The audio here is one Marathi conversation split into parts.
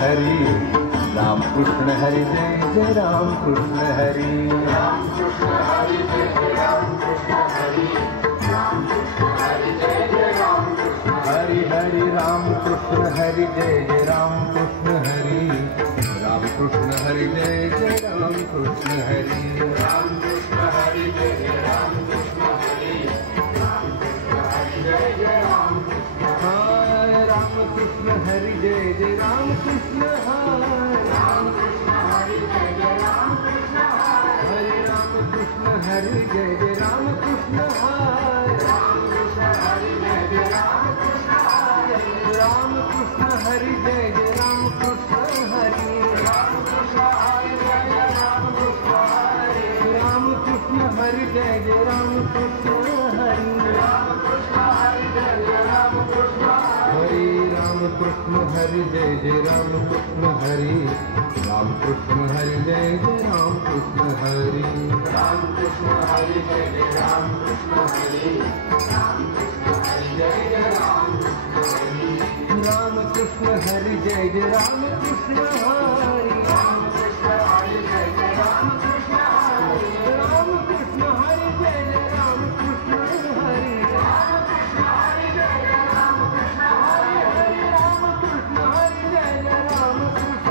हरी, राम कृष्ण हरी जय जय राम कृष्ण हरी, राम कृष्ण हरी जय जय राम कृष्ण हरी, राम कृष्ण हरी जय जय राम कृष्ण हरी, हरि राम कृष्ण हरी जय जय राम कृष्ण हरी, राम कृष्ण हरी जय जय राम कृष्ण हरी, राम कृष्ण हरी जय जय राम कृष्ण हरी, राम कृष्ण हरी जय जय राम कृष्ण हरे, राम कृष्ण हरी जय जय राम कृष्ण हरे, राम कृष्ण हरी जय जय राम कृष्ण हरे, हरे राम कृष्ण हरी जय जय राम कृष्ण हरे, राम कृष्ण हरी जय जय राम कृष्ण हरे, राम कृष्ण हरी जय जय राम कृष्ण हरे, राम कृष्ण हरी जय जय राम कृष्ण हरे, राम कृष्ण हरी जय जय राम कृष्ण हरे, राम कृष्ण हरी जय जय राम कृष्ण हरे, राम कृष्ण हरी जय जय राम कृष्ण हरे, राम कृष्ण हरी जय जय राम कृष्ण हरे, राम कृष्ण हरी जय जय राम कृष्ण हरे, राम कृष्ण हरी जय जय राम कृष्ण हरे, राम कृष्ण हरी जय जय राम कृष्ण हरे, राम कृष्ण हरी जय जय राम कृष्ण हरे, राम कृष्ण हरी जय जय राम कृष्ण हरे, राम कृष्ण हरी जय जय राम कृष्ण हरे, हरे राम कृष्ण हरी जय जय राम कृष्ण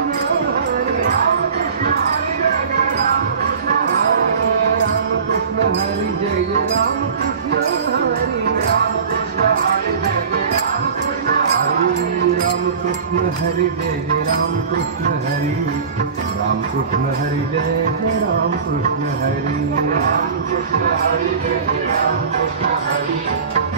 हरे, राम कृष्ण हरी जय जय राम कृष्ण हरे, राम कृष्ण हरी जय जय राम कृष्ण हरे, राम कृष्ण हरी जय जय राम कृष्ण हरे, राम कृष्ण हरी जय जय राम कृष्ण हरे, राम कृष्ण हरी जय जय राम कृष्ण हरे, राम कृष्ण हरी जय जय राम कृष्ण हरे,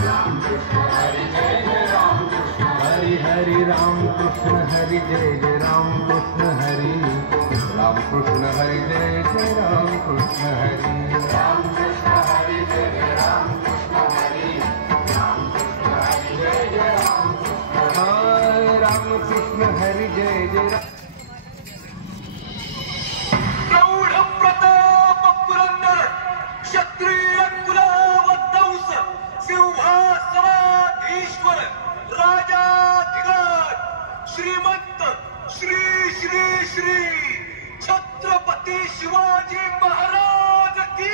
राम कृष्ण हरी जय जय राम कृष्ण हरे, हरि राम कृष्ण हरी जय जय राम कृष्ण हरे, राम कृष्ण हरी जय जय राम कृष्ण हरे, राम कृष्ण हरी जय जय राम कृष्ण हरे, राम कृष्ण हरी जय जय राम कृष्ण हरे, राम कृष्ण हरी जय जय राम। प्रौढ प्रताप पुरंदर क्षत्रिय कुलवंश सिंहासनाधीश्वर राजाधिराज श्रीमंत श्री श्री श्री छत्रपती शिवाजी महाराज की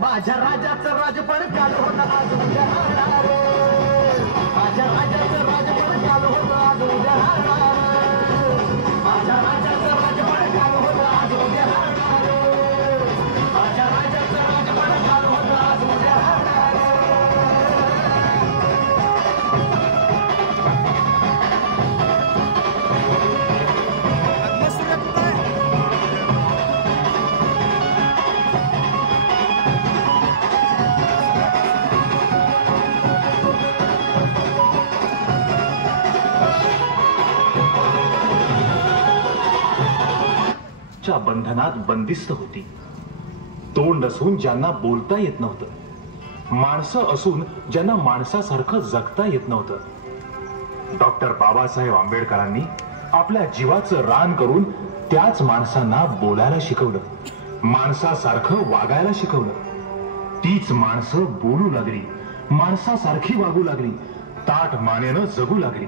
माझ्या राजाचं राजपण काल होतं आज उद्या राहणार, माझ्या राजाचं राजपण काल होतं आज उद्या राहणार, माझ्या राजाचं राजपण काल होतं आज उद्या राहणार, माझ्या राजाचं राजपण काल होतं आज उद्या राहणार. बंधनात बंदिस्त होती. तोंड असून ज्यांना बोलता येत नव्हतं, माणसं असून ज्यांना माणसासारखं जगता येत नव्हतं. डॉक्टर बाबासाहेब आंबेडकरांनी आपल्या जीवाचं रान करून त्याच माणसांना बोलायला शिकवलं, माणसासारखं वागायला शिकवलं. तीच माणसं बोलू लागली, माणसासारखी वागू लागली, ताठ मानेनं जगू लागली.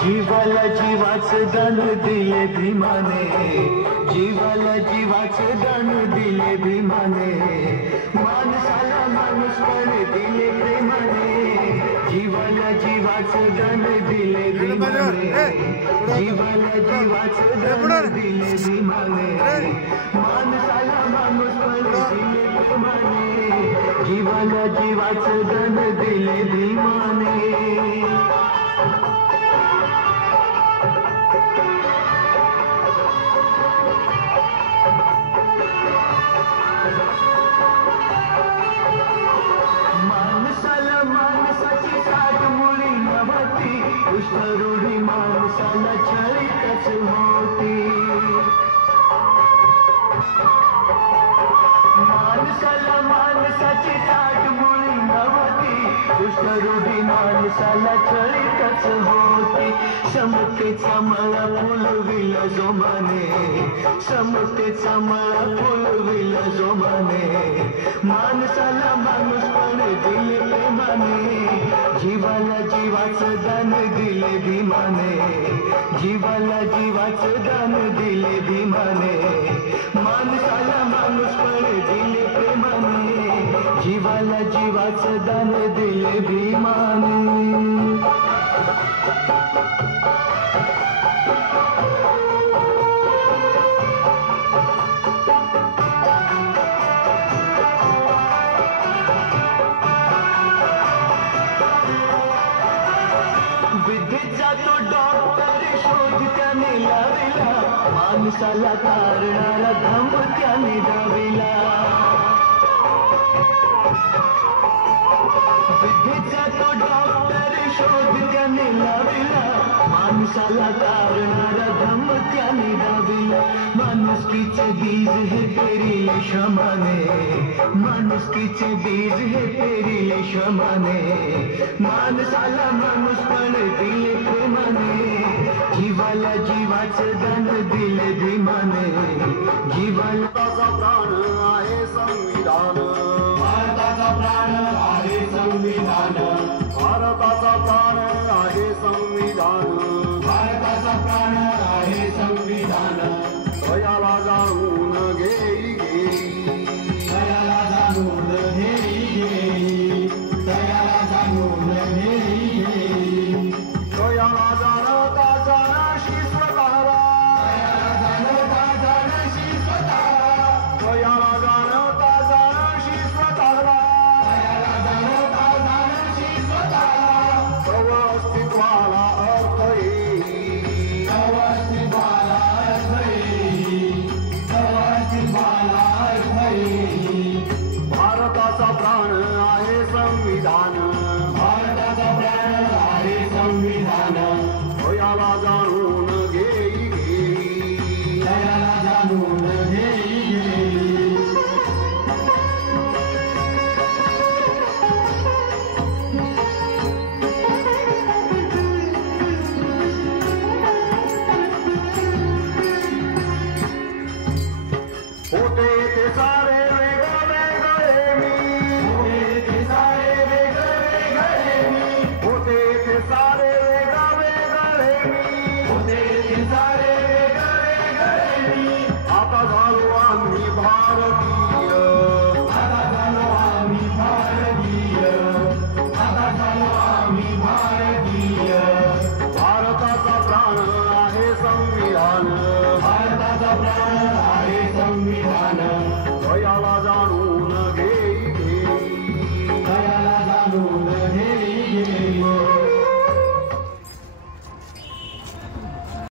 जीवाला जीवाचं दान दिले भीमाने, जीवाला जीवाचं दान दिले भीमाने, माणसाला माणूसपण दिले प्रेमाने, जीवाला जीवाचं दान दिले भीमाने, जीवाला जीवाचं दान दिले भीमाने, माणसाला माणूसपण दिले प्रेमाने, जीवाला जीवाचं दान दिले भीमाने. दुष्ट रूढी माणसाला छळीतच होती. माणसाला माणसाची ताट मुळी नव्हती, दुष्ट रूढी माणसाला छळीतच होती. समतेचा मळा फुलविल जोमाने, समतेचा मळा फुलविल जोमाने. माणसाला माणूसपण दिले प्रेमाने, जीवाला जीवाचं दान दिले भीमाने, जीवाला जीवाचं दान दिले भीमाने. माणसाला माणूसपण दिले प्रेमाने, जीवाला जीवाचं दान दिले भीमाने. विद्येचा तो डॉक्टर शोध त्याने लाविला, माणसाला तारणारा धम त्याने डाविला. विद्येचा तो डॉक्टर शोध त्याने लाविला, माणसाला तारणारा धम त्याने डाविला. माणुसकीचे बीज हे पेरिले श्रमाने, माणुसकीचे बीज हे पेरिले श्रमाने. माणसाला माणूसपण दिले प्रेमाने, जीवाला जीवाचं दान दिले भीमाने, जीवाला. भारताचा प्राण आहे संविधान, भारताचा प्राण आहे संविधान, भारताचा प्राण आहे संविधान, भारताचा प्राण आहे संविधान. दयाला जाणून घेई घेई, दयाला जाणून घेई घेई, दयाला जाणून घेई घेई. दयाला जाणता जाणाशी स्वतःला, दयाला जाणता जाणाशी स्वतःला, दयाला जाणता जाणाशी स्वतःला, दयाला जाणता जाणाशी स्वतःला. तव अस्तित्वाला अर्थ येई, तव अस्तित्वाला अर्थ येई, तव अस्तित्वाला अर्थ येई. भारताचा प्राण आहे संविधान, भारताचा प्राण आहे संविधान, दयाला जाणून घेई घेई. दयाला जाणून घेई घेई. होते ते